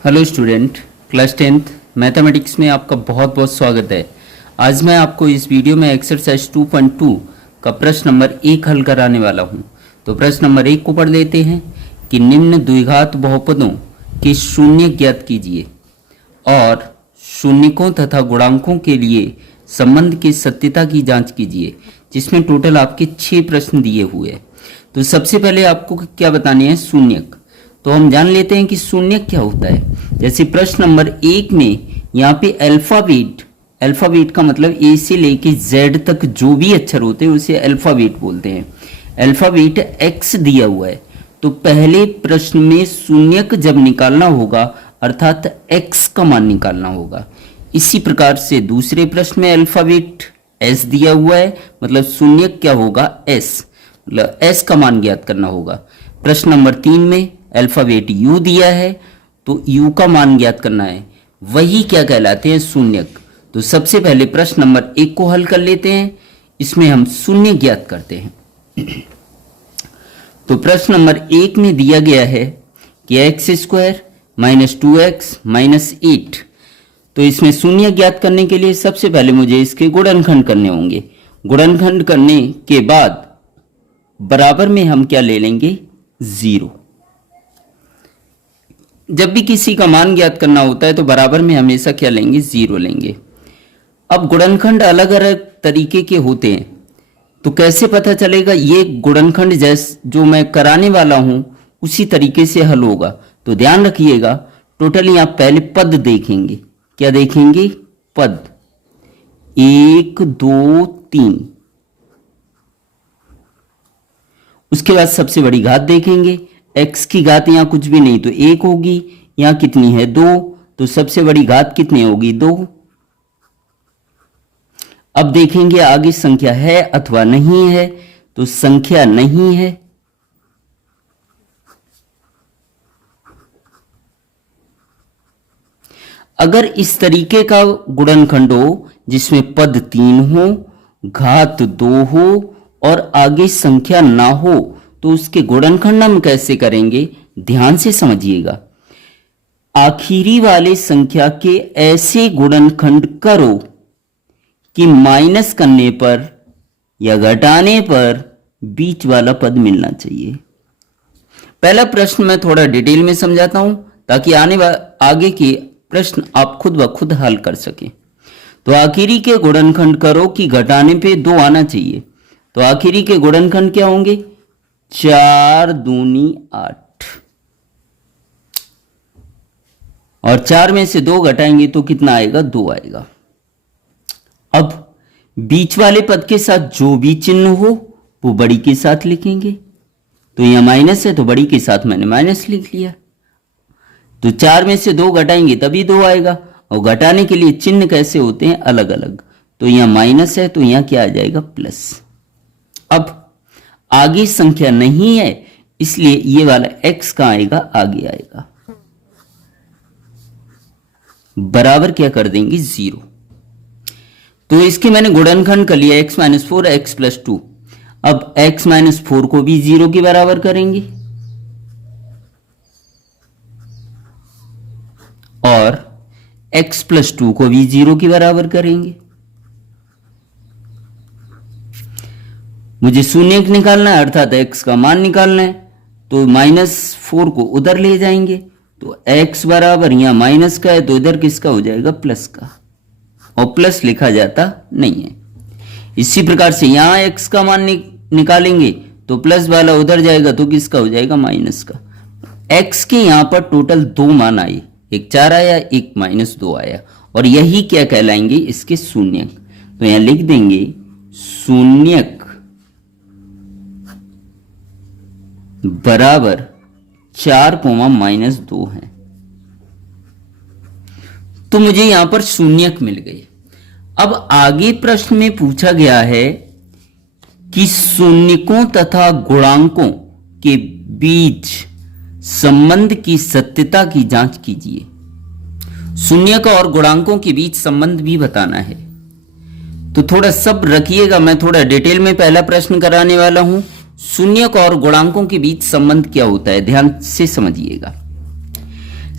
Hello student, class 10th mathematics में आपका बहुत बहुत स्वागत है। आज मैं आपको इस वीडियो में एक्सरसाइज 2.2 का प्रश्न नंबर 1 हल कराने वाला हूं। तो प्रश्न नंबर 1 को पढ़ लेते हैं कि निम्न द्विघात बहुपदों के शून्य ज्ञात कीजिए और शून्यकों तथा गुणांकों के लिए संबंध की सत्यता की जांच कीजिए, जिसमें टोटल आपके 6 प्रश्न दिए हुए हैं। तो सबसे पहले आपको क्या बताने हैं? शून्यक। तो हम जान लेते हैं कि शून्यक क्या होता है। जैसे प्रश्न नंबर 1 में यहाँ पे अल्फाबेट का मतलब ए से लेके जेड तक जो भी अक्षर होते हैं उसे अल्फाबेट बोलते हैं। अल्फाबेट एक्स दिया हुआ है, तो पहले प्रश्न में शून्यक जब निकालना होगा अर्थात एक्स का मान निकालना होगा। इसी प्रकार से दूसरे प्रश्न में अल्फाबेट एस दिया हुआ है, मतलब शून्यक क्या होगा? एस, मतलब एस का मान ज्ञात करना होगा। प्रश्न नंबर 3 में अल्फाबेट यू दिया है, तो यू का मान ज्ञात करना है, वही क्या कहलाते हैं? शून्यक। तो सबसे पहले प्रश्न नंबर 1 को हल कर लेते हैं। इसमें हम शून्य ज्ञात करते हैं। तो प्रश्न नंबर 1 में दिया गया है कि x square minus 2x minus 8। तो इसमें शून्य ज्ञात करने के लिए सबसे पहले मुझे इसके गुणनखंड करने होंगे। गुणनखंड करने के बाद बराबर में हम क्या ले लेंगे? 0। जब भी किसी का मान ज्ञात करना होता है तो बराबर में हमेशा क्या लेंगे? 0 लेंगे। अब गुणनखंड अलग अलग तरीके के होते हैं, तो कैसे पता चलेगा? ये गुणनखंड जो मैं कराने वाला हूं उसी तरीके से हल होगा। तो ध्यान रखिएगा, टोटली आप पहले पद देखेंगे। क्या देखेंगे? पद 1 2 3। उसके बाद सबसे बड़ी घात देखेंगे। x की घात यहाँ कुछ भी नहीं तो 1 होगी, यहाँ कितनी है? 2, तो सबसे बड़ी घात कितनी होगी? 2। अब देखेंगे आगे संख्या है अथवा नहीं है, तो संख्या नहीं है। अगर इस तरीके का गुणनखंड हो जिसमें पद 3 हो, घात 2 हो और आगे संख्या ना हो, तो उसके गुणनखंड हम कैसे करेंगे? ध्यान से समझिएगा। आखिरी वाले संख्या के ऐसे गुणनखंड करो कि माइनस करने पर या घटाने पर बीच वाला पद मिलना चाहिए। पहला प्रश्न मैं थोड़ा डिटेल में समझाता हूं ताकि आगे के प्रश्न आप खुद ब खुद हल कर सकें। तो आखिरी के गुणनखंड करो कि घटाने पे 2 आना चाहिए। तो आखिरी के गुणनखंड क्या होंगे? 4 दूनी 8, और 4 में से 2 घटाएंगे तो कितना आएगा? 2 आएगा। अब बीच वाले पद के साथ जो भी चिन्ह हो वो बड़ी के साथ लिखेंगे। तो यहां माइनस है तो बड़ी के साथ मैंने माइनस लिख लिया। तो 4 में से 2 घटाएंगे तभी 2 आएगा, और घटाने के लिए चिन्ह कैसे होते हैं? अलग अलग। तो यहां माइनस है तो यहां क्या आ जाएगा? प्लस। अब आगे संख्या नहीं है, इसलिए ये वाला x कहां आएगा? आगे आएगा। बराबर क्या कर देंगे? 0। तो इसके मैंने गुणनखंड कर लिया, x माइनस 4 x प्लस 2। अब x माइनस 4 को भी 0 के बराबर करेंगे और x प्लस 2 को भी 0 के बराबर करेंगे। मुझे शून्यक निकालना है अर्थात x का मान निकालना है, तो -4 को उधर ले जाएंगे। तो x बराबर यहां माइनस का है तो इधर किसका हो जाएगा? प्लस का, और प्लस लिखा जाता नहीं है। इसी प्रकार से यहां x का मान निकालेंगे तो प्लस वाला उधर जाएगा तो किसका हो जाएगा? माइनस का। x के यहां पर टोटल 2 मान आए, एक 4 आया, एक -2 आया, और यही क्या कहलाएंगे? इसके शून्यक। तो यहां लिख देंगे शून्यक बराबर 4 -2 है। तो मुझे यहां पर शून्यक मिल गए। अब आगे प्रश्न में पूछा गया है कि शून्यकों तथा गुणांकों के बीच संबंध की सत्यता की जांच कीजिए। शून्यक और गुणांकों के बीच संबंध भी बताना है। तो थोड़ा सब रखिएगा, मैं थोड़ा डिटेल में पहला प्रश्न कराने वाला हूं। शून्यक और गुणांकों के बीच संबंध क्या होता है? ध्यान से समझिएगा।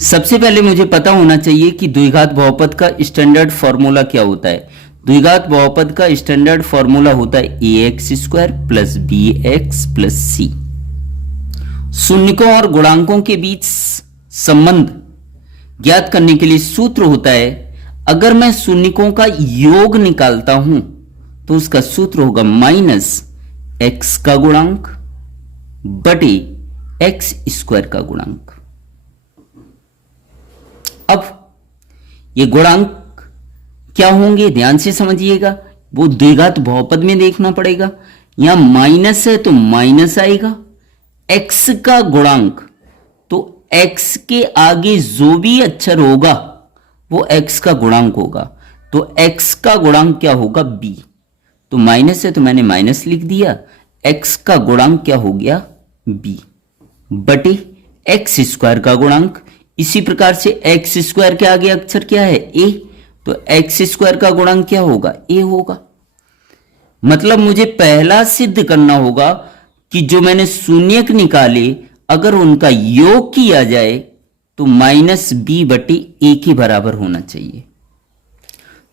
सबसे पहले मुझे पता होना चाहिए कि द्विघात बहुपद का स्टैंडर्ड फॉर्मूला क्या होता है। द्विघात बहुपद का स्टैंडर्ड फॉर्मूला होता है ax² plus bx plus c। शून्यकों और गुणांकों के बीच संबंध ज्ञात करने के लिए सूत्र होता है, अगर मैं शून्यकों का योग निकालता हूं तो उसका सूत्र होगा माइनस x का गुणांक बटे x² का गुणांक। अब ये गुणांक क्या होंगे ध्यान से समझिएगा, वो द्विघात बहुपद में देखना पड़ेगा। यहां माइनस है तो माइनस आएगा, x का गुणांक तो x के आगे जो भी अक्षर होगा वो x का गुणांक होगा, तो x का गुणांक क्या होगा b। तो माइनस है तो मैंने माइनस लिख दिया, x का गुणांक क्या हो गया b बटे x² का गुणांक। इसी प्रकार से x² के आगे अक्षर क्या है a, तो x² का गुणांक क्या होगा a होगा। मतलब मुझे पहला सिद्ध करना होगा कि जो मैंने शून्यक निकाले अगर उनका योग किया जाए तो माइनस b बटे a के बराबर होना चाहिए।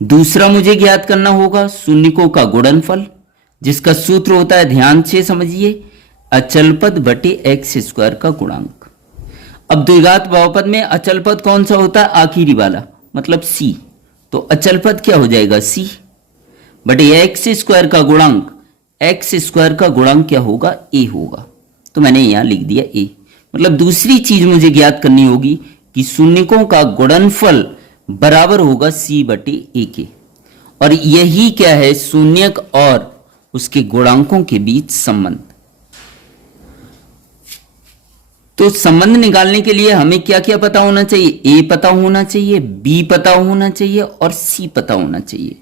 दूसरा मुझे ज्ञात करना होगा शून्यकों का गुणनफल, जिसका सूत्र होता है, ध्यान से समझिए, अचल पद बटे x² का गुणांक। अब द्विघात बहुपद में अचल पद कौन सा होता है, आखिरी वाला, मतलब c, तो अचल पद क्या हो जाएगा c बटे x² का गुणांक। x² का गुणांक क्या होगा a होगा, तो मैंने यहां लिख दिया a। मतलब दूसरी चीज मुझे ज्ञात करनी होगी कि शून्यकों का गुणनफल बराबर होगा c बटे a के, और यही क्या है शून्यक और उसके गुणांकों के बीच संबंध। तो संबंध निकालने के लिए हमें क्या क्या पता होना चाहिए, a पता होना चाहिए, b पता होना चाहिए और c पता होना चाहिए।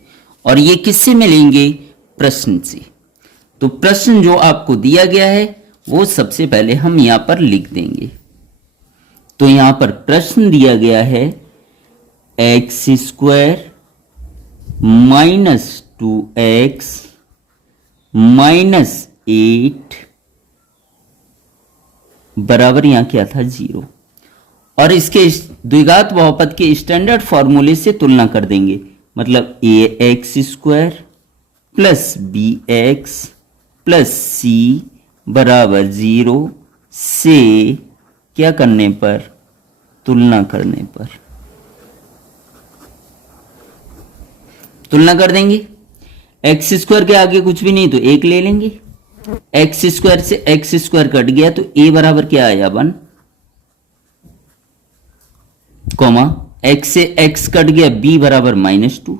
और ये किससे मिलेंगे, प्रश्न से। तो प्रश्न जो आपको दिया गया है वो सबसे पहले हम यहां पर लिख देंगे। तो यहां पर प्रश्न दिया गया है x² माइनस 2x माइनस 8 बराबर यहां क्या था 0, और इसके द्विघात बहुपद के स्टैंडर्ड फॉर्मूले से तुलना कर देंगे। मतलब ax² plus bx plus c बराबर 0 से क्या करने पर, तुलना करने पर, तुलना कर देंगे। x² के आगे कुछ भी नहीं तो 1 ले लेंगे, x² से x² कट गया तो a बराबर क्या आया 1, कॉमा x से x कट गया b बराबर -2,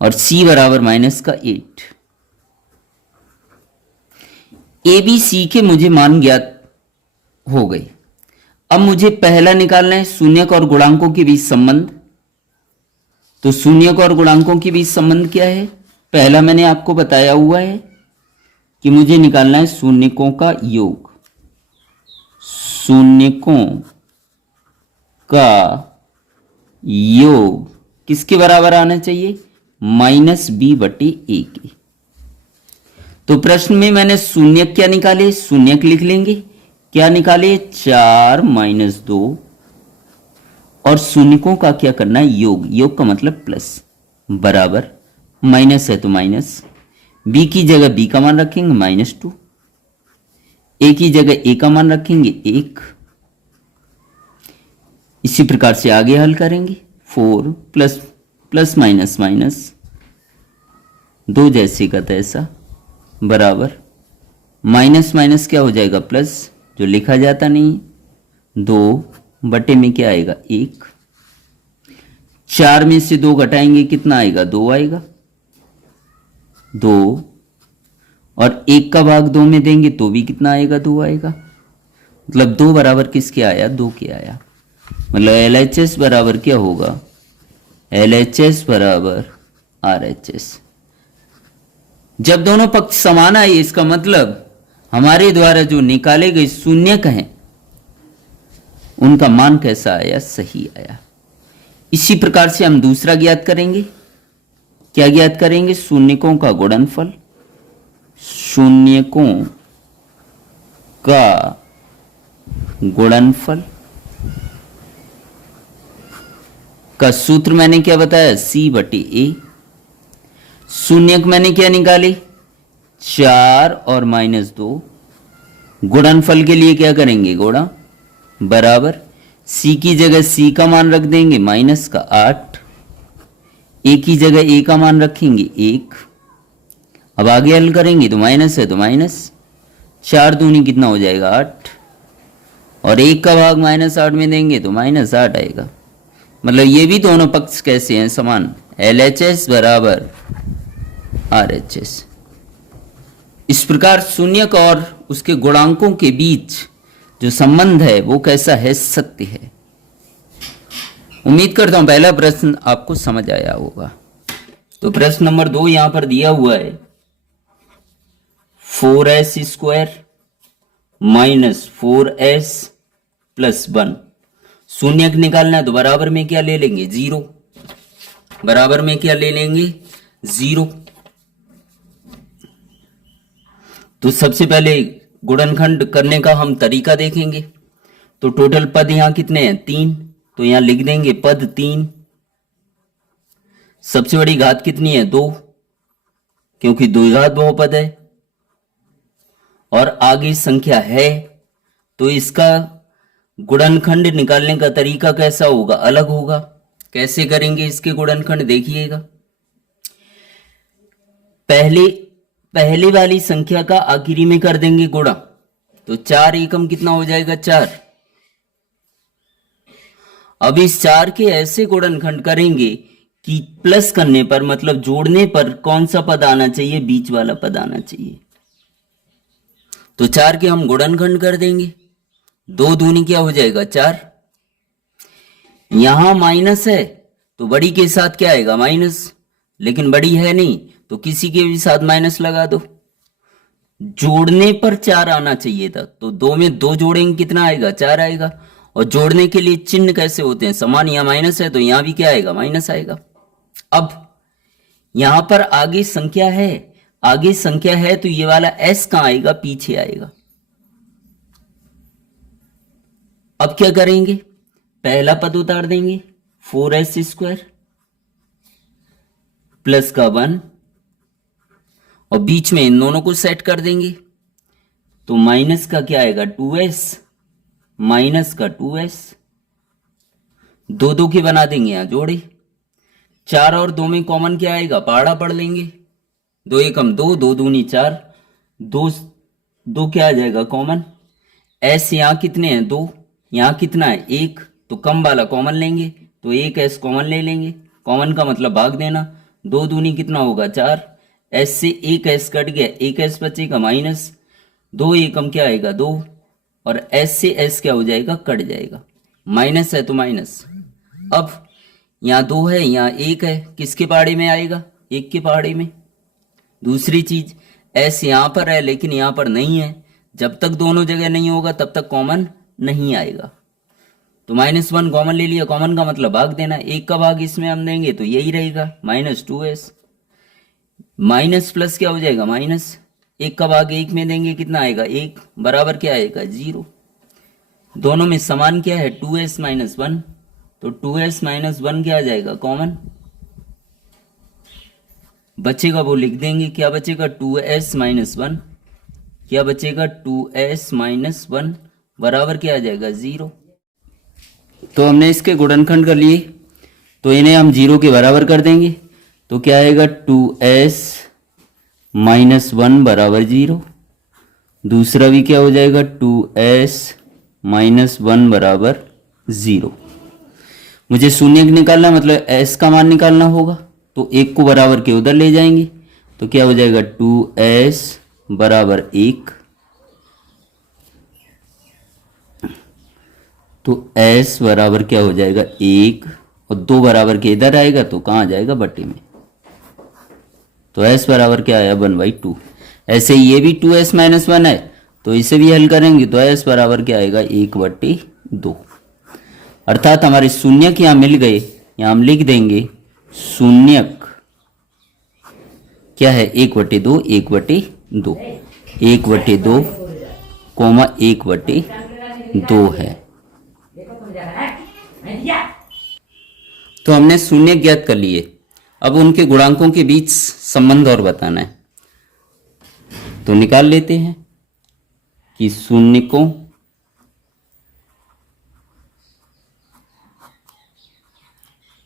और c बराबर -8। ए बी सी के मुझे मान ज्ञात हो गए। अब मुझे पहला निकालना है शून्यक और गुणांकों के बीच संबंध। तो शून्यक और गुणांकों के बीच संबंध क्या है, पहला मैंने आपको बताया हुआ है कि मुझे निकालना है शून्यकों का योग। शून्यकों का योग किसके बराबर आना चाहिए, -b बटे a के। तो प्रश्न में मैंने शून्यक क्या निकाले, शून्यक लिख लेंगे, क्या निकाले 4 - 2, और शून्यकों का क्या करना है योग, योग का मतलब प्लस, बराबर माइनस है तो माइनस, b की जगह b का मान रखेंगे -2, a की जगह a का मान रखेंगे 1। इसी प्रकार से आगे हल करेंगे, 4 प्लस प्लस माइनस माइनस 2 जैसे का तैसा, बराबर माइनस माइनस क्या हो जाएगा प्लस, जो लिखा जाता नहीं, 2 बटे में क्या आएगा 1, 4 में से 2 घटाएंगे कितना आएगा 2 आएगा, 2, और 1 का भाग 2 में देंगे तो भी कितना आएगा 2 आएगा। मतलब 2 बराबर किसके आया 2 के आया। मतलब LHS बराबर क्या होगा, LHS बराबर RHS। जब दोनों पक्ष समान आए इसका मतलब हमारे द्वारा जो निकाले गए शून्यक हैं उनका मान कैसा आया, सही आया। इसी प्रकार से हम दूसरा ज्ञात करेंगे, क्या ज्ञात करेंगे, शून्यकों का गुणनफल। शून्यकों का गुणनफल का सूत्र मैंने क्या बताया, C/A। शून्यक मैंने क्या निकाले, 4 और -2। गुणनफल के लिए क्या करेंगे, गुणा बराबर C की जगह C का मान रख देंगे -8, A की जगह A का मान रखेंगे 1। अब आगे हल करेंगे तो माइनस है तो माइनस, 4 दूनी कितना हो जाएगा 8, और 1 का भाग -8 में देंगे तो -8 आएगा। मतलब ये भी दोनों पक्ष कैसे हैं, समान, LHS बराबर RHS। इस प्रकार शून्यक और उसके गुणांकों के बीच जो संबंध है वो कैसा है, सत्य है। उम्मीद करता हूं पहला प्रश्न आपको समझ आया होगा। तो प्रश्न नंबर 2 यहां पर दिया हुआ है, 4s² - 4s + 1। शून्यक निकालना है तो बराबर में क्या ले लेंगे, 0। बराबर में क्या ले लेंगे, 0। तो सबसे पहले गुणनखंड करने का हम तरीका देखेंगे। तो टोटल पद यहां कितने हैं, 3, तो यहां लिख देंगे पद 3। सबसे बड़ी घात कितनी है, 2, क्योंकि द्विघात बहुपद है। और आगे संख्या है, तो इसका गुणनखंड निकालने का तरीका कैसा होगा, अलग होगा। कैसे करेंगे इसके गुणनखंड, देखिएगा। पहले वाली संख्या का आखिरी में कर देंगे गुणा, तो 4 एकम कितना हो जाएगा, 4। अब इस 4 के ऐसे गुणनखंड करेंगे कि प्लस करने पर, मतलब जोड़ने पर कौन सा पद आना चाहिए, बीच वाला पद आना चाहिए। तो 4 के हम गुणनखंड कर देंगे, 2 दूनी क्या हो जाएगा, 4। यहां माइनस है तो बड़ी के साथ क्या आएगा, माइनस, लेकिन बड़ी है नहीं तो किसी के भी साथ माइनस लगा दो। जोड़ने पर 4 आना चाहिए था, तो 2 में 2 जोड़ेंगे कितना आएगा, 4 आएगा। और जोड़ने के लिए चिन्ह कैसे होते हैं, समान, यहां माइनस है तो यहां भी क्या आएगा, माइनस आएगा। अब यहां पर आगे संख्या है, आगे संख्या है तो ये वाला s कहां आएगा, पीछे आएगा। अब क्या करेंगे, पहला पद उतार देंगे, 4s² प्लस का 1, और बीच में इन दोनों को सेट कर देंगे। तो माइनस का क्या आएगा, 2s, माइनस का 2s, 2 के बना देंगे यहां जोड़े। 4 और 2 में कॉमन क्या आएगा, पहाड़ा पढ़ लेंगे, 2 एकम 2, 2 दूनी 4, 2 क्या आ जाएगा कॉमन। s यहां कितने हैं, 2, यहां कितना है, 1, तो कम वाला कॉमन लेंगे, तो 1s कॉमन ले लेंगे। कॉमन का मतलब भाग देना, 2 दूनी कितना होगा, 4, s से 1s कट गया, 1s बचेगा माइनस, 2 एकम क्या आएगा, 2, और s से s क्या हो जाएगा, कट जाएगा, माइनस है तो माइनस। अब यहाँ 2 है, यहाँ 1 है, किसके पहाड़े में आएगा, 1 के पहाड़े में। दूसरी चीज, s यहाँ पर है लेकिन यहाँ पर नहीं है, जब तक दोनों जगह नहीं होगा तब तक कॉमन नहीं आएगा। तो -1 कॉमन ले लिया, कॉमन का मतलब भाग देना, 1 का भाग इसमें हम देंगे तो यही रहेगा, -2s। माइनस प्लस क्या हो जाएगा, माइनस, 1 का भाग 1 में देंगे कितना आएगा, 1, बराबर क्या आएगा, 0। दोनों में समान क्या है, 2s - 1, तो 2s - 1 क्या आ जाएगा, कॉमन। बचेगा वो लिख देंगे, क्या बचेगा, 2s - 1, क्या बचेगा, 2s - 1 बराबर क्या आ जाएगा, 0। तो हमने इसके गुणनखंड कर लिए, तो इन्हें हम 0 के बराबर कर देंगे, तो क्या आएगा, 2s - 1 बराबर 0। दूसरा भी क्या हो जाएगा, 2s - 1 बराबर 0। मुझे शून्य निकालना, मतलब s का मान निकालना होगा, तो 1 को बराबर के उधर ले जाएंगे, तो क्या हो जाएगा, 2s बराबर 1। तो s बराबर क्या हो जाएगा, 1, और 2 बराबर के इधर आएगा तो कहाँ आ जाएगा, बटे में। तो s बराबर क्या आया, 1/2। ऐसे ये भी 2s - 1 है, तो इसे भी हल करेंगे तो s बराबर क्या आएगा, 1/2। अर्थात हमारे शून्यक यहाँ मिल गए, यहाँ हम लिख देंगे शून्यक क्या है, 1/2, 1/2, 1/2 कोमा 1/2 है। तो हमने शून्य ज्ञात कर लिए। अब उनके गुणांकों के बीच संबंध और बताना है, तो निकाल लेते हैं कि शून्यकों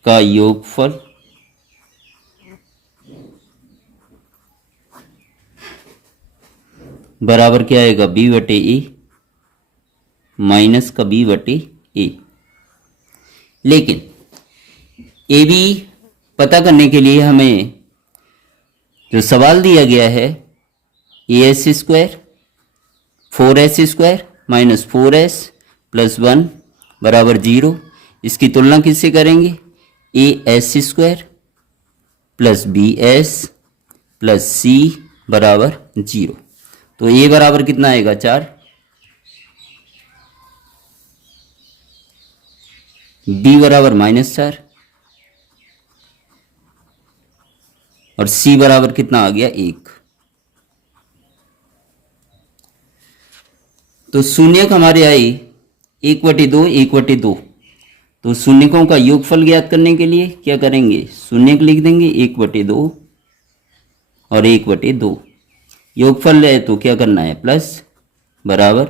का योगफल बराबर क्या आएगा, b/a माइनस का b/a। लेकिन ए बी पता करने के लिए हमें जो सवाल दिया गया है a² 4s² minus 4s plus 1 बराबर 0, इसकी तुलना किससे करेंगे, as² plus bs plus c बराबर 0। तो a बराबर कितना आएगा 4, b बराबर -4 और c बराबर कितना आ गया 1। तो शून्यक हमारे आई 1/2 1/2। तो शून्यकों का योगफल ज्ञात करने के लिए क्या करेंगे, शून्यक लिख देंगे 1/2 और 1/2। योगफल है तो क्या करना है, प्लस बराबर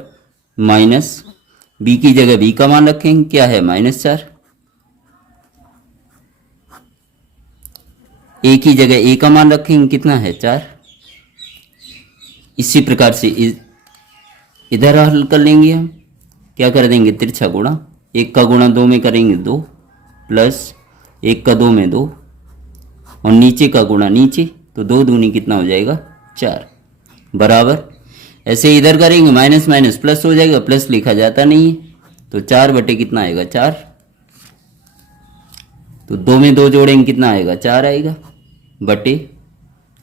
माइनस, b की जगह b का मान रखेंगे, क्या है -4, a की जगह a का मान रखेंगे, कितना है 4। इसी प्रकार से इधर हल कर लेंगे हम, क्या कर देंगे, तिरछा गुणा, 1 का गुणा 2 में करेंगे 2 प्लस 1 का 2 में 2 और नीचे का गुणा नीचे, तो 2 दूनी कितना हो जाएगा 4 बराबर, ऐसे इधर करेंगे माइनस माइनस प्लस हो जाएगा, प्लस लिखा जाता नहीं है, तो 4 बटे कितना आएगा 4, तो 2 में 2 जोड़ेंगे कितना आएगा 4 आएगा, बटे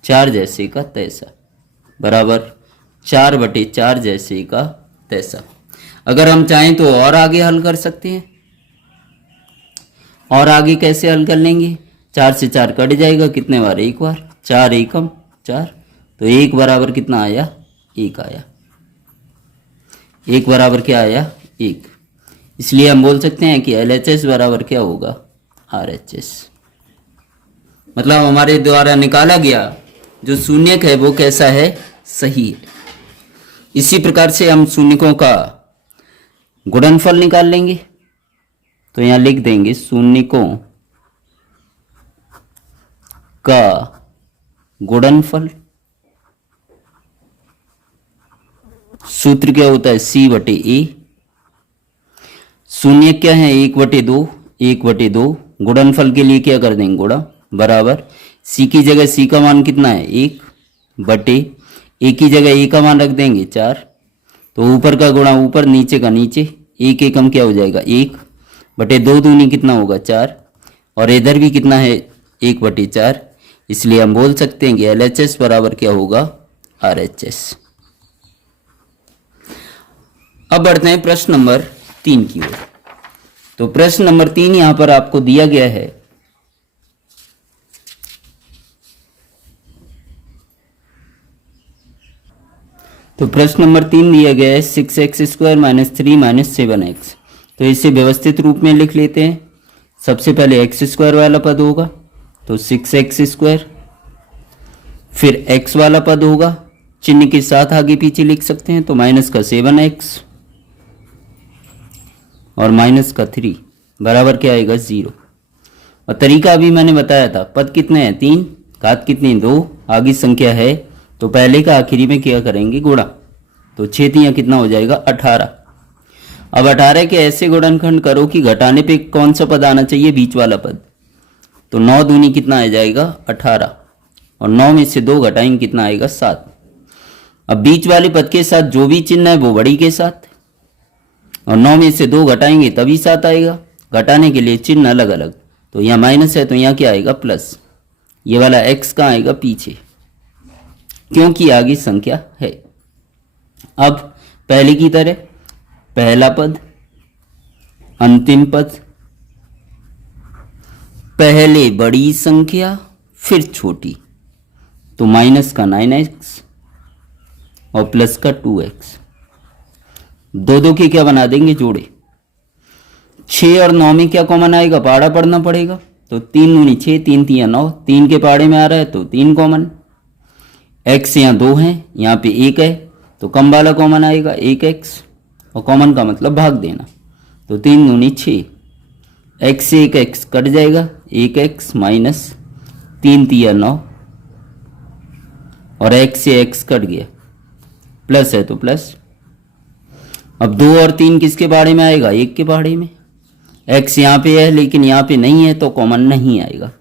4 जैसे का तैसा बराबर 4/4 जैसे का तैसा। अगर हम चाहें तो और आगे हल कर सकते हैं, और आगे कैसे हल कर लेंगे, 4 से 4 कट जाएगा, कितने बार, एक बार, 4 एकम 4, तो 1 बराबर कितना आया 1 आया, 1 बराबर क्या आया 1। इसलिए हम बोल सकते हैं कि LHS बराबर क्या होगा RHS। मतलब हमारे द्वारा निकाला गया जो शून्यक है वो कैसा है, सही है। इसी प्रकार से हम शून्यकों का गुणनफल निकाल लेंगे, तो यहां लिख देंगे शून्यकों का गुणनफल, सूत्र क्या होता है c/a, शून्य क्या है 1/2 1/2, गुणनफल के लिए क्या कर देंगे गुणा बराबर, c की जगह c का मान कितना है 1 बटे a की जगह a का मान रख देंगे 4, तो ऊपर का गुणा ऊपर, नीचे का नीचे, 1 एकम क्या हो जाएगा 1 बटे 2 दूनी कितना होगा 4 और इधर भी कितना है 1/4। इसलिए हम बोल सकते हैं कि LHS बराबर क्या होगा RHS। अब बढ़ते हैं प्रश्न नंबर 3 की ओर। तो प्रश्न नंबर 3 यहां पर आपको दिया गया है, तो प्रश्न नंबर 3 दिया गया है 6x² - 3 - 7x। तो इसे व्यवस्थित रूप में लिख लेते हैं। सबसे पहले x² वाला पद होगा तो 6x², फिर x वाला पद होगा, चिन्ह के साथ आगे पीछे लिख सकते हैं, तो माइनस का 7x और माइनस का 3 बराबर क्या आएगा 0। और तरीका अभी मैंने बताया था, पद कितने हैं 3, घात कितनी 2, आगे संख्या है तो पहले का आखिरी में क्या करेंगे गुणा, तो 6 तियां कितना हो जाएगा 18। अब 18 के ऐसे गुणनखंड करो कि घटाने पे कौन सा पद आना चाहिए, बीच वाला पद, तो 9 दूनी कितना आ जाएगा 18 और 9 में से 2 घटाएंगे कितना आएगा 7। अब बीच वाले पद के साथ जो भी चिन्ह है वो बड़ी के साथ, और 9 में से 2 घटाएंगे तभी 7 आएगा, घटाने के लिए चिन्ह अलग अलग, तो यहाँ माइनस है तो यहाँ क्या आएगा प्लस, ये वाला x कहाँ आएगा पीछे, क्योंकि आगे संख्या है। अब पहले की तरह पहला पद, अंतिम पद, पहले बड़ी संख्या फिर छोटी, तो माइनस का 9x और प्लस का 2x दो दो के क्या बना देंगे जोड़े। 6 और 9 में क्या कॉमन आएगा, पहाड़ा पढ़ना पड़ेगा। तो 3 दूनी 6, 3 तिया 9, 3 के पहाड़े में आ रहा है तो 3 कॉमन। x यहाँ 2 है, यहाँ पे 1 है, तो कम वाला कॉमन आएगा 1x, और कॉमन का मतलब भाग देना। तो 3 दूनी 6, x से 1x कट जाएगा, 1x माइनस 3 तिया 9, और x से x कट गया, प्लस है तो प्लस। अब 2 और 3 किसके पहाड़े में आएगा, 1 के पहाड़े में। x यहाँ पे है लेकिन यहाँ पे नहीं है तो कॉमन नहीं आएगा,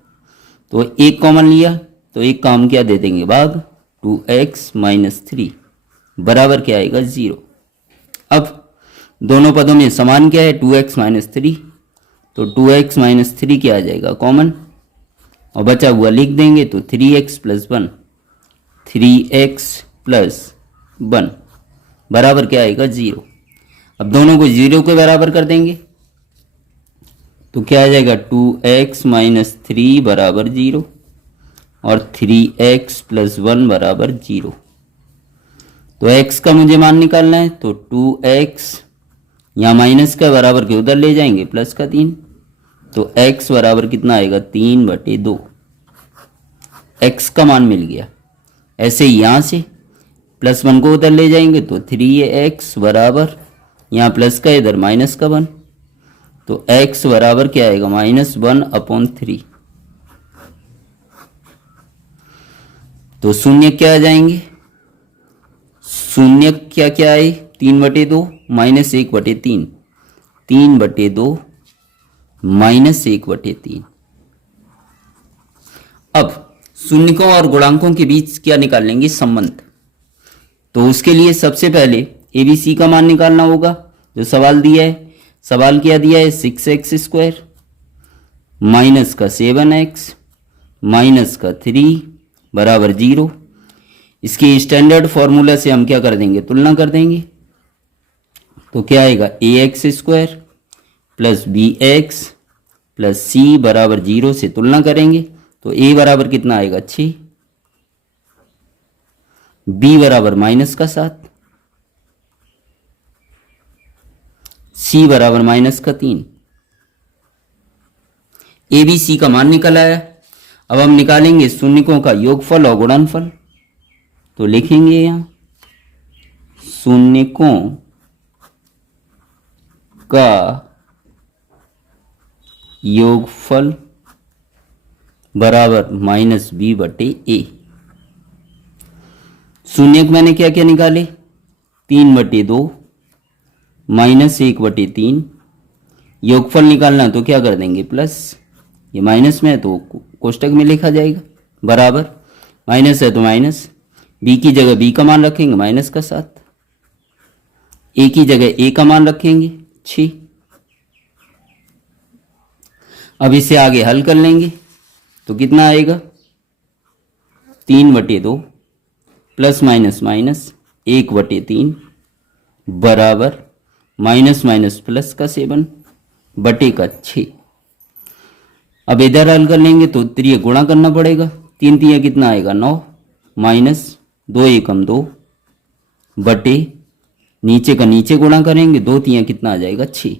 तो 1 कॉमन लिया तो एक काम क्या दे देंगे, भाग 2x माइनस 3 बराबर क्या आएगा 0। अब दोनों पदों में समान क्या है, 2x माइनस 3, तो 2x माइनस 3 क्या आ जाएगा कॉमन, और बचा हुआ लिख देंगे तो 3x प्लस 1, 3x प्लस 1 बराबर क्या आएगा 0। अब दोनों को 0 के बराबर कर देंगे तो क्या आ जाएगा, 2x माइनस 3 बराबर 0 और 3x प्लस 1 बराबर 0। तो x का मुझे मान निकालना है, तो 2x यहाँ माइनस का बराबर के उधर ले जाएंगे प्लस का 3, तो x बराबर कितना आएगा 3/2, x का मान मिल गया। ऐसे ही यहाँ से प्लस 1 को उधर ले जाएंगे तो 3x बराबर यहाँ प्लस का इधर माइनस का 1, तो x बराबर क्या आएगा -1/3। तो शून्य क्या आ जाएंगे, शून्य क्या क्या आए, 3/2 माइनस 1/3, 3/2 माइनस 1/3। अब शून्यकों और गुणांकों के बीच क्या निकाल लेंगे, संबंध। तो उसके लिए सबसे पहले ABC का मान निकालना होगा, जो सवाल दिया है। सवाल क्या दिया है, 6x² माइनस का 7x माइनस का 3 बराबर 0। इसके स्टैंडर्ड फॉर्मूला से हम क्या कर देंगे, तुलना कर देंगे। तो क्या आएगा, ax² plus bx plus c बराबर 0 से तुलना करेंगे तो a बराबर कितना आएगा 6, b बराबर माइनस का 7, c बराबर माइनस का 3। ABC का मान निकल आया। अब हम निकालेंगे शून्यकों का योगफल और गुणनफल। तो लिखेंगे यहां शून्यकों का योगफल बराबर -b/a। शून्यक मैंने क्या क्या निकाले, 3/2 माइनस 1/3। योगफल निकालना तो क्या कर देंगे प्लस, ये माइनस में है तो कोष्टक में लिखा जाएगा, बराबर माइनस है तो माइनस, b की जगह b का मान रखेंगे माइनस का 7, a की जगह a का मान रखेंगे 6। अब इसे आगे हल कर लेंगे तो कितना आएगा, 3/2 प्लस माइनस माइनस 1/3 बराबर माइनस माइनस प्लस का 7 बटे का 6। अब इधर हल कर लेंगे तो 3 गुणा करना पड़ेगा, 3 तिया कितना आएगा 9 माइनस 2 एकम 2 बटे नीचे का नीचे गुणा करेंगे, 2 तिया कितना आ जाएगा 6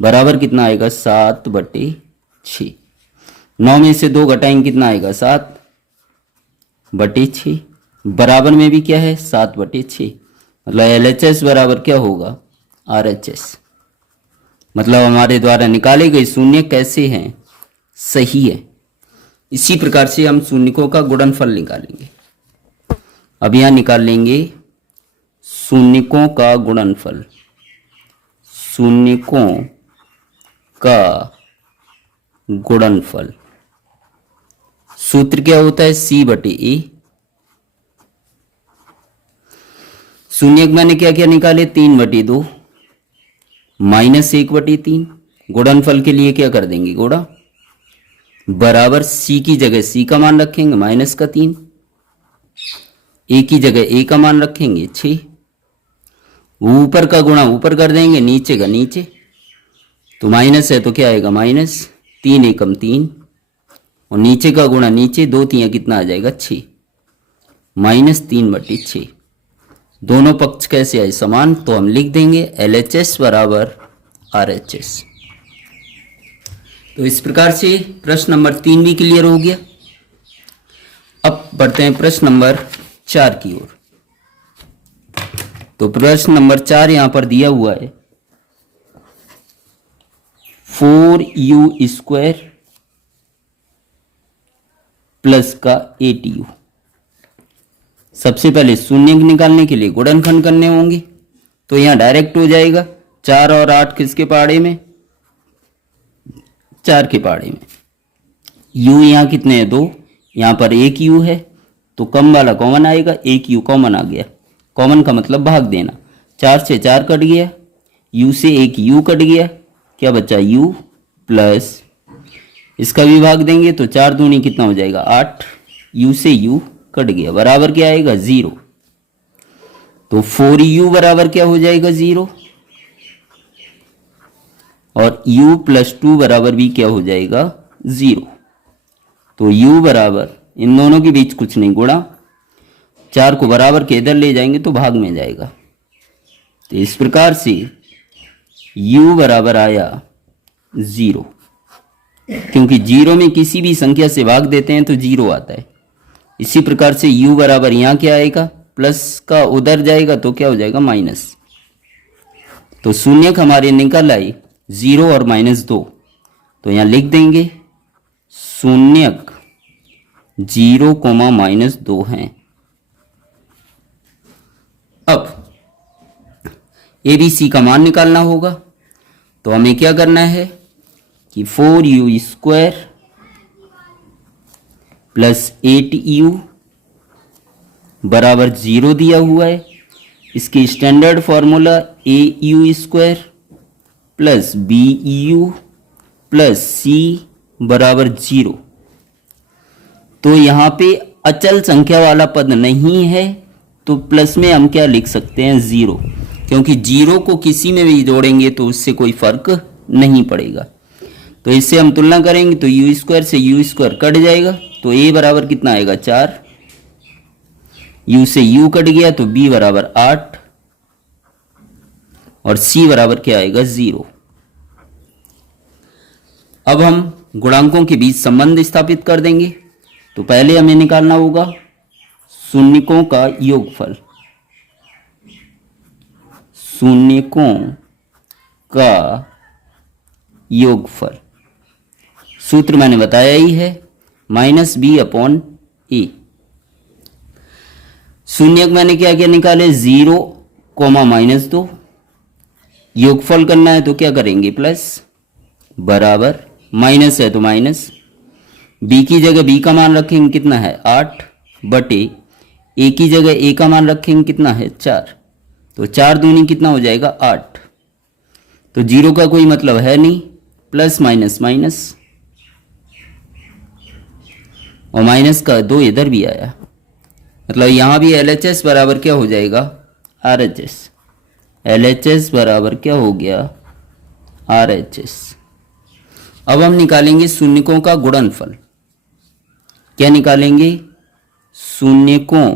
बराबर कितना आएगा 7/6। 9 में से 2 घटाएंगे कितना आएगा 7/6 बराबर में भी क्या है 7/6। मतलब LHS बराबर क्या होगा RHS। मतलब हमारे द्वारा निकाले गए शून्य कैसे हैं, सही है। इसी प्रकार से हम शून्यकों का गुणनफल निकालेंगे। अब यहां निकाल लेंगे शून्यकों का गुणनफल। शून्यकों का गुणनफल सूत्र क्या होता है, C/A। शून्यक मैंने क्या क्या निकाले, 3/2 माइनस 1/3। गुणनफल के लिए क्या कर देंगे, गुणा बराबर C की जगह C का मान रखेंगे माइनस का 3, A की जगह A का मान रखेंगे 6। ऊपर का गुणा ऊपर कर देंगे, नीचे का नीचे, तो माइनस है तो क्या आएगा माइनस 3 एकम 3, और नीचे का गुणा नीचे, 2 तिया कितना आ जाएगा 6 -3/6 दोनों पक्ष कैसे आए समान, तो हम लिख देंगे LHS बराबर RHS। तो इस प्रकार से प्रश्न नंबर 3 भी क्लियर हो गया। अब बढ़ते हैं प्रश्न नंबर 4 की ओर। तो प्रश्न नंबर 4 यहां पर दिया हुआ है 4u² प्लस का 8u। सबसे पहले शून्य निकालने के लिए गुणनखंड करने होंगे, तो यहां डायरेक्ट हो जाएगा 4 और 8 किसके पहाड़े में, 4 के पहाड़े में। u यहां कितने हैं 2, यहां पर 1 u है तो कम वाला कॉमन आएगा, 1 u कॉमन आ गया। कॉमन का मतलब भाग देना, 4 से 4 कट गया, u से 1 u कट गया, क्या बचा u प्लस इसका भी भाग देंगे तो 4 दूनी कितना हो जाएगा 8, u से u कट गया बराबर क्या आएगा 0। तो 4u बराबर क्या हो जाएगा 0 और u प्लस 2 बराबर भी क्या हो जाएगा 0। तो u बराबर इन दोनों के बीच कुछ नहीं गुणा, 4 को बराबर के इधर ले जाएंगे तो भाग में जाएगा। तो इस प्रकार से u बराबर आया 0, क्योंकि 0 में किसी भी संख्या से भाग देते हैं तो 0 आता है। इसी प्रकार से u बराबर यहां क्या आएगा, प्लस का उधर जाएगा तो क्या हो जाएगा माइनस। तो शून्यक हमारे निकल आए 0 और -2, तो यहां लिख देंगे शून्यक 0, -2 हैं। अब ABC का मान निकालना होगा, तो हमें क्या करना है कि 4u² प्लस 8u बराबर 0 दिया हुआ है। इसकी standard formula AU² plus BU plus C बराबर 0। तो यहाँ पे अचल संख्या वाला पद नहीं है, तो प्लस में हम क्या लिख सकते हैं 0, क्योंकि 0 को किसी में भी जोड़ेंगे तो उससे कोई फर्क नहीं पड़ेगा। तो इससे हम तुलना करेंगे तो u² से u² कट जाएगा, तो a बराबर कितना आएगा 4, u से u कट गया तो b बराबर 8 और c बराबर क्या आएगा 0। अब हम गुणांकों के बीच संबंध स्थापित कर देंगे। तो पहले हमें निकालना होगा शून्यकों का योगफल। शून्यकों का योगफल सूत्र मैंने बताया ही है -b/a। शून्यक मैंने क्या क्या निकाले 0, -2। योगफल करना है तो क्या करेंगे प्लस, बराबर माइनस है तो माइनस, b की जगह b का मान रखेंगे कितना है 8 बटे a की जगह a का मान रखेंगे कितना है 4, तो 4 दूनी कितना हो जाएगा 8। तो 0 का कोई मतलब है नहीं, प्लस माइनस माइनस, और माइनस का 2 इधर भी आया, मतलब यहां भी LHS बराबर क्या हो जाएगा RHS। LHS बराबर क्या हो गया RHS। अब हम निकालेंगे शून्यकों का गुणनफल। क्या निकालेंगे, शून्यकों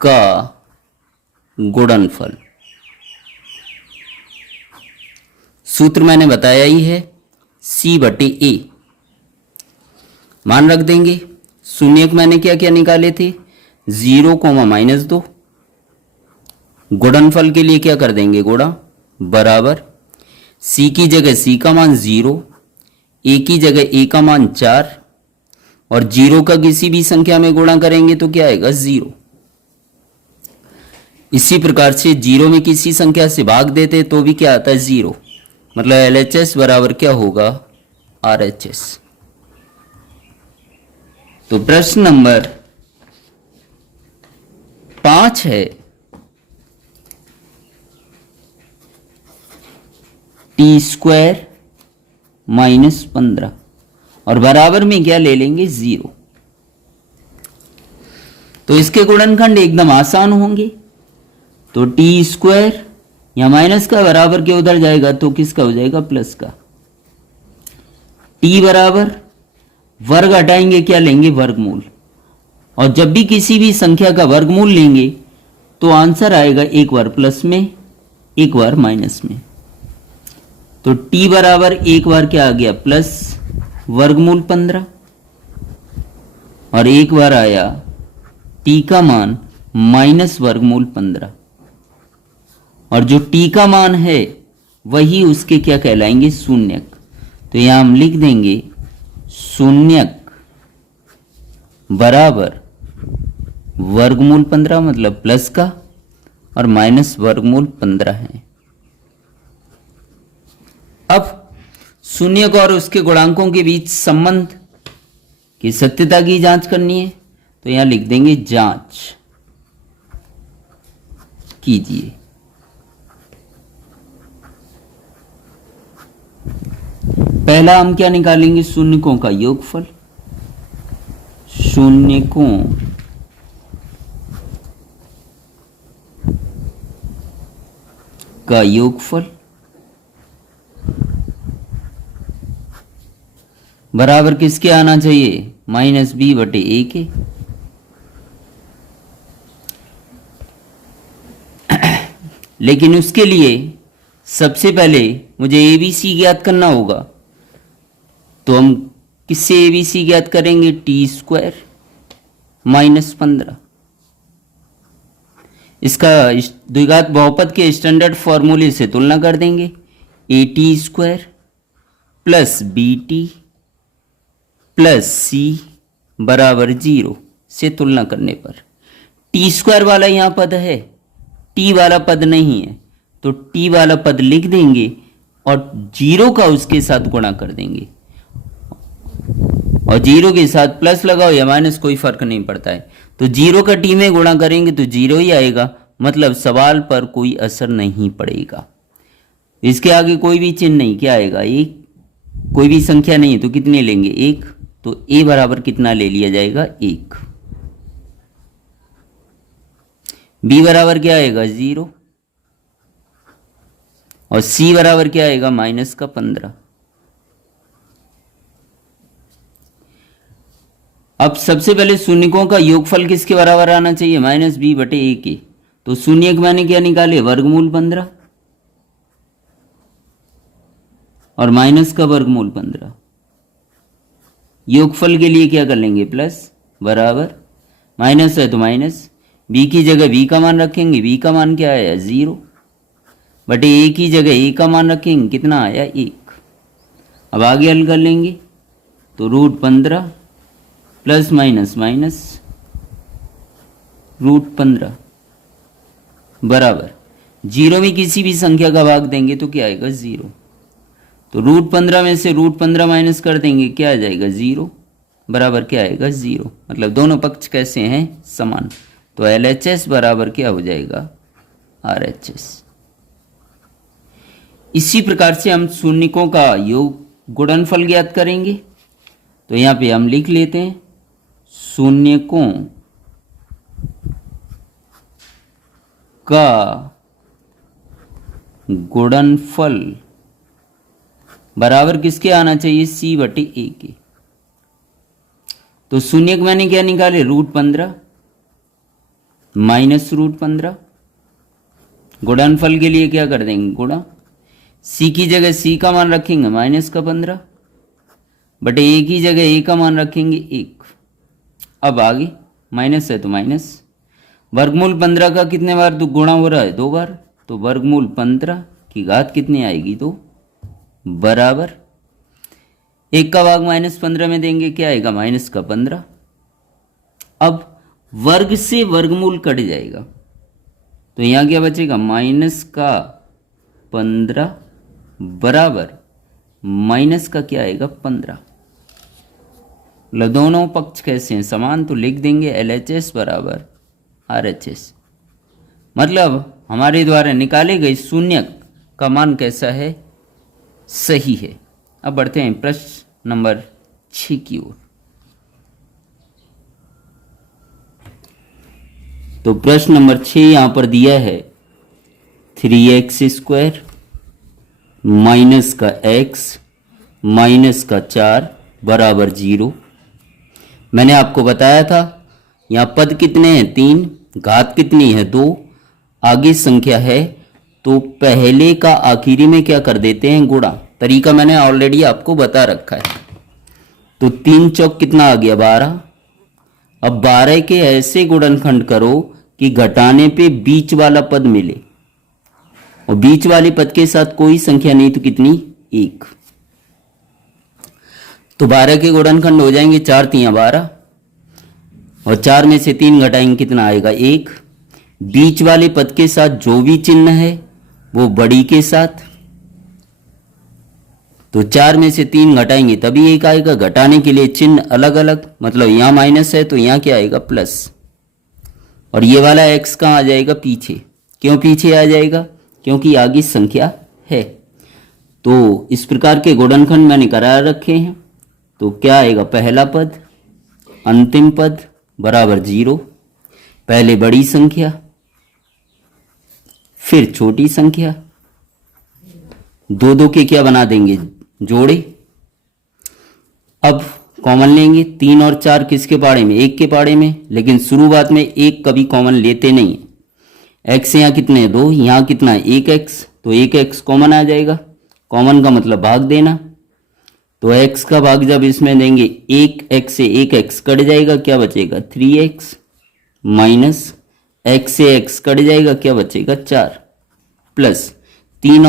का गुणनफल। सूत्र मैंने बताया ही है C/A। मान रख देंगे। शून्यक मैंने क्या क्या निकाले थे 0, -2। गुणनफल के लिए क्या कर देंगे गुणा, बराबर C की जगह C का मान 0, A की जगह A का मान 4 और 0 का किसी भी संख्या में गुणा करेंगे तो क्या आएगा 0। इसी प्रकार से 0 में किसी संख्या से भाग देते तो भी क्या आता है 0, मतलब LHS बराबर क्या होगा RHS। तो प्रश्न नंबर 5 है t² -15 और बराबर में क्या ले लेंगे 0। तो इसके गुणनखंड एकदम आसान होंगे। तो t² या माइनस का बराबर के उधर जाएगा तो किसका हो जाएगा प्लस का। t बराबर वर्ग हटाएंगे क्या लेंगे वर्गमूल, और जब भी किसी भी संख्या का वर्गमूल लेंगे तो आंसर आएगा एक बार प्लस में एक बार माइनस में। तो t बराबर एक बार क्या आ गया प्लस वर्गमूल 15 और एक बार आया t का मान माइनस वर्गमूल 15 और जो t का मान है वही उसके क्या कहलाएंगे शून्यक। तो यहां हम लिख देंगे शून्यक बराबर वर्गमूल 15 मतलब प्लस का और माइनस वर्गमूल 15 है। अब शून्यक और उसके गुणांकों के बीच संबंध की सत्यता की जांच करनी है तो यहां लिख देंगे जांच कीजिए। पहला हम क्या निकालेंगे शून्यकों का योगफल। शून्यकों का योगफल बराबर किसके आना चाहिए माइनस बी बटे ए के। लेकिन उसके लिए सबसे पहले मुझे एबीसी ज्ञात करना होगा। तो हम किससे एबीसी ज्ञात करेंगे टी स्क्वायर माइनस 15। इसका द्विघात बहुपद के स्टैंडर्ड फॉर्मूले से तुलना कर देंगे a t square plus b t plus c बराबर 0 से तुलना करने पर टी स्क्वायर वाला यहां पद है टी वाला पद नहीं है तो टी वाला पद लिख देंगे और 0 का उसके साथ गुणा कर देंगे और 0 के साथ प्लस लगाओ या माइनस कोई फर्क नहीं पड़ता है। तो 0 का टी में गुणा करेंगे तो 0 ही आएगा मतलब सवाल पर कोई असर नहीं पड़ेगा। इसके आगे कोई भी चिन्ह नहीं क्या आएगा एक कोई भी संख्या नहीं है तो कितने लेंगे एक तो a बराबर कितना ले लिया जाएगा 1। b बराबर क्या आएगा 0 और c बराबर क्या आएगा माइनस का 15। अब सबसे पहले शून्यकों का योगफल किसके बराबर आना चाहिए माइनस बी बटे ए के। तो शून्यक मैंने क्या निकाले वर्गमूल 15 और माइनस का वर्गमूल 15। योगफल के लिए क्या कर लेंगे प्लस बराबर माइनस है तो माइनस b की जगह b का मान रखेंगे b का मान क्या आया 0 बटे a की जगह a का मान रखेंगे कितना आया 1। अब आगे हल कर लेंगे तो root 15 plus minus minus root 15 बराबर 0 में किसी भी संख्या का भाग देंगे तो क्या आएगा 0। तो रूट 15 में से रूट 15 माइनस कर देंगे क्या आ जाएगा 0 बराबर क्या आएगा 0 मतलब दोनों पक्ष कैसे हैं समान। तो LHS बराबर क्या हो जाएगा RHS। इसी प्रकार से हम शून्यकों का योग गुणनफल ज्ञात करेंगे। तो यहां पे हम लिख लेते हैं शून्यकों का गुणनफल बराबर किसके आना चाहिए c बटे a के। तो शून्यक मैंने क्या निकाले रूट 15 माइनस रूट 15। गुणनफल के लिए क्या कर देंगे गुणा c की जगह c का मान रखेंगे माइनस का 15 बटे a की जगह a का मान रखेंगे 1। अब आगे माइनस है तो माइनस वर्गमूल 15 का कितने बार गुणा हो रहा है 2 बार तो वर्गमूल 15 की घात कितनी आएगी 2 बराबर 1 का भाग माइनस 15 में देंगे क्या आएगा माइनस का 15। अब वर्ग से वर्गमूल कट जाएगा तो यहां क्या बचेगा माइनस का 15 बराबर माइनस का क्या आएगा 15। मतलब दोनों पक्ष कैसे हैं समान तो लिख देंगे LHS बराबर RHS। मतलब हमारे द्वारा निकाले गए शून्यक का मान कैसा है सही है। अब बढ़ते हैं प्रश्न नंबर 6 की ओर। तो प्रश्न नंबर 6 यहां पर दिया है 3x स्क्वायर माइनस का x माइनस का 4 बराबर 0। मैंने आपको बताया था यहाँ पद कितने हैं 3, घात कितनी है 2, आगे संख्या है, तो पहले का आखिरी में क्या कर देते हैं गुणा। तरीका मैंने ऑलरेडी आपको बता रखा है। तो 3 चौक कितना आ गया 12। अब 12 के ऐसे गुणनखंड करो कि घटाने पे बीच वाला पद मिले, और बीच वाले पद के साथ कोई संख्या नहीं तो कितनी 1। तो 12 के गुणनखंड हो जाएंगे 4 तियां 12, और 4 में से 3 घटाएंगे कितना आएगा 1। बीच वाले पद के साथ जो भी चिन्ह है वो बड़ी के साथ, तो 4 में से 3 घटाएंगे तभी 1 आएगा। घटाने के लिए चिन्ह अलग अलग, मतलब यहां माइनस है तो यहां क्या आएगा प्लस, और ये वाला x कहां आ जाएगा पीछे। क्यों पीछे आ जाएगा, क्योंकि आगे संख्या है। तो इस प्रकार के गुणनखंड मैंने करा रखे हैं। तो क्या आएगा, पहला पद अंतिम पद बराबर 0, पहले बड़ी संख्या फिर छोटी संख्या, दो दो के क्या बना देंगे जोड़े। अब कॉमन लेंगे, 3 और 4 किसके पाड़े में 1 के पाड़े में, लेकिन शुरुआत में 1 कभी कॉमन लेते नहीं है। x यहाँ कितने हैं 2, यहाँ कितना है 1x, तो 1x कॉमन आ जाएगा। कॉमन का मतलब भाग देना, तो x का भाग जब इसमें देंगे 1x से 1x कट जाएगा, क्या बचेगा 3x, माइनस x से x कट जाएगा, क्या बचेगा 4, प्लस 3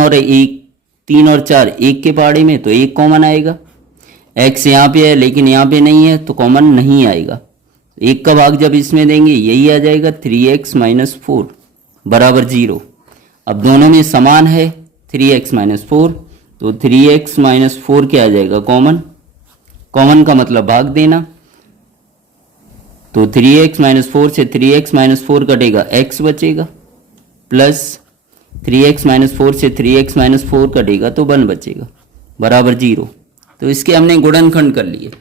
और 4 1 के पाड़े में तो 1 कॉमन आएगा। x यहाँ पे है लेकिन यहाँ पे नहीं है तो कॉमन नहीं आएगा। 1 का भाग जब इसमें देंगे यही आ जाएगा 3x माइनस 4 बराबर 0। अब दोनों में समान है 3x माइनस 4, तो 3x माइनस 4 क्या आ जाएगा कॉमन। कॉमन का मतलब भाग देना, तो 3x माइनस 4 से 3x माइनस 4 कटेगा x बचेगा, प्लस 3x माइनस 4 से 3x माइनस 4 कटेगा तो 1 बचेगा बराबर 0। तो इसके हमने गुणनखंड कर लिए।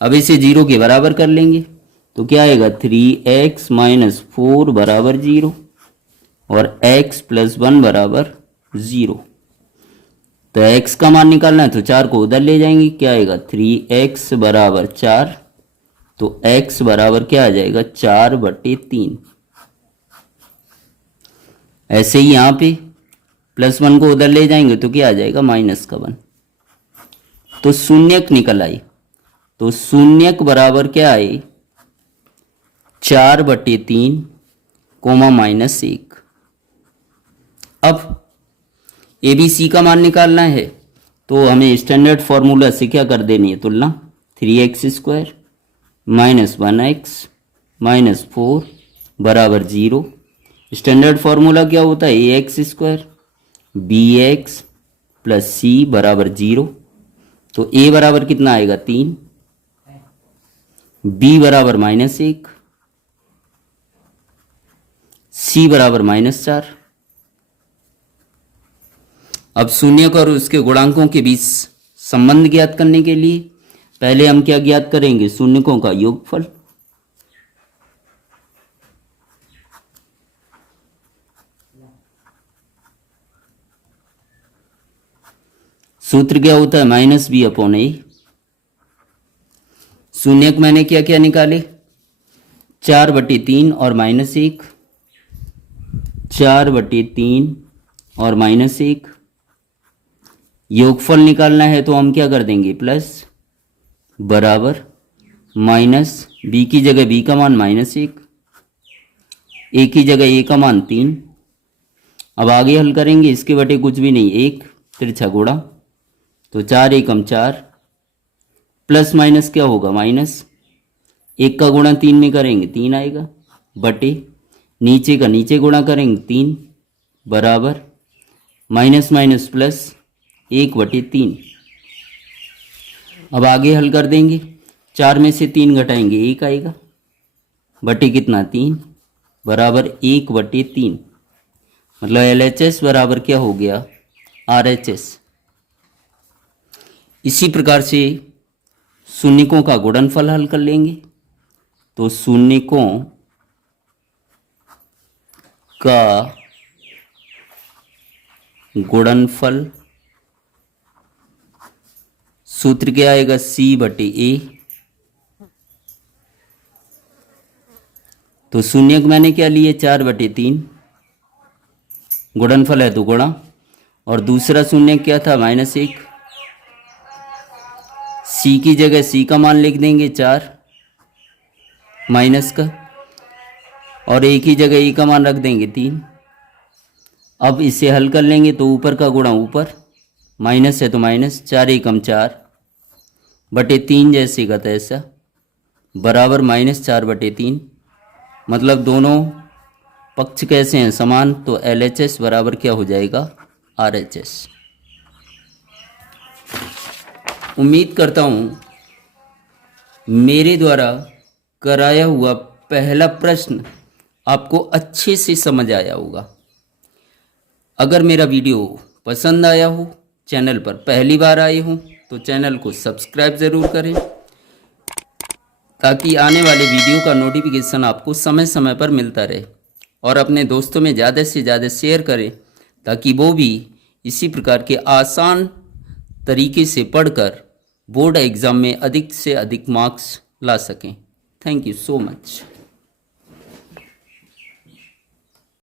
अब इसे 0 के बराबर कर लेंगे तो क्या आएगा 3x माइनस 4 बराबर 0 और x प्लस 1 बराबर 0। तो x का मान निकालना है तो 4 को उधर ले जाएंगे, क्या आएगा 3x बराबर 4, तो x बराबर क्या आ जाएगा 4/3। ऐसे ही यहां पे प्लस 1 को उधर ले जाएंगे तो क्या आ जाएगा माइनस का 1, तो शून्यक निकल आई। तो शून्यक बराबर क्या आए 4/3 कोमा माइनस 1। अब ABC का मान निकालना है तो हमें स्टैंडर्ड फॉर्मूला से क्या कर देनी है तुलना, 3x² माइनस 1x माइनस 4 बराबर 0। स्टैंडर्ड फॉर्मूला क्या होता है ax² bx प्लस c बराबर 0। तो a बराबर कितना आएगा 3, b बराबर -1, c बराबर -4। अब शून्यक और उसके गुणांकों के बीच संबंध ज्ञात करने के लिए पहले हम क्या ज्ञात करेंगे, शून्यकों का योगफल। सूत्र क्या होता है -b/a। शून्यक मैंने क्या क्या निकाले 4/3 और -1, 4/3 और -1। योगफल निकालना है तो हम क्या कर देंगे प्लस बराबर माइनस, b की जगह b का मान -1, a की जगह a का मान 3। अब आगे हल करेंगे, इसके बटे कुछ भी नहीं 1 तिरछा गुणा, तो 4 एकम 4 प्लस माइनस क्या होगा माइनस, 1 का गुणा 3 में करेंगे 3 आएगा, बटे नीचे का नीचे गुणा करेंगे 3 बराबर माइनस माइनस प्लस 1/3। अब आगे हल कर देंगे, 4 में से 3 घटाएंगे 1 आएगा, बटे कितना 3 बराबर 1/3। मतलब LHS बराबर क्या हो गया RHS। इसी प्रकार से शून्यकों का गुणनफल हल कर लेंगे, तो शून्यकों का गुणनफल सूत्र क्या आएगा C/A तो शून्यक मैंने क्या लिए 4/3, गुणनफल है तो गुणा, और दूसरा शून्य क्या था -1, सी की जगह सी का मान लिख देंगे 4 माइनस का, और ए की जगह ए का मान रख देंगे 3। अब इसे हल कर लेंगे तो ऊपर का गुणा ऊपर, माइनस है तो माइनस, 4 एकम 4/3 जैसे का तैसा बराबर -4/3। मतलब दोनों पक्ष कैसे हैं समान, तो LHS बराबर क्या हो जाएगा RHS। उम्मीद करता हूँ मेरे द्वारा कराया हुआ पहला प्रश्न आपको अच्छे से समझ आया होगा। अगर मेरा वीडियो पसंद आया हो, चैनल पर पहली बार आए हो तो चैनल को सब्सक्राइब ज़रूर करें, ताकि आने वाले वीडियो का नोटिफिकेशन आपको समय समय पर मिलता रहे, और अपने दोस्तों में ज़्यादा से ज़्यादा शेयर करें ताकि वो भी इसी प्रकार के आसान तरीके से पढ़कर बोर्ड एग्ज़ाम में अधिक से अधिक मार्क्स ला सकें। Thank you so much.